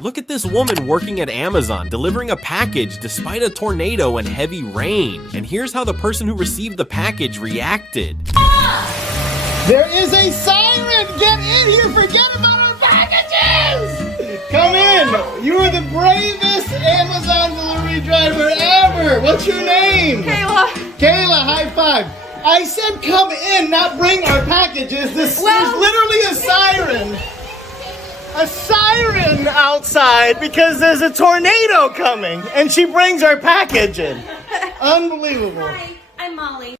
Look at this woman working at Amazon, delivering a package despite a tornado and heavy rain. And here's how the person who received the package reacted. There is a siren! Get in here! Forget about our packages! Come in! You are the bravest Amazon delivery driver ever! What's your name? Kayla. Kayla, high five. I said come in, not bring our packages. There's literally a siren. A siren outside because there's a tornado coming and she brings our package in. Unbelievable. Hi, I'm Molly.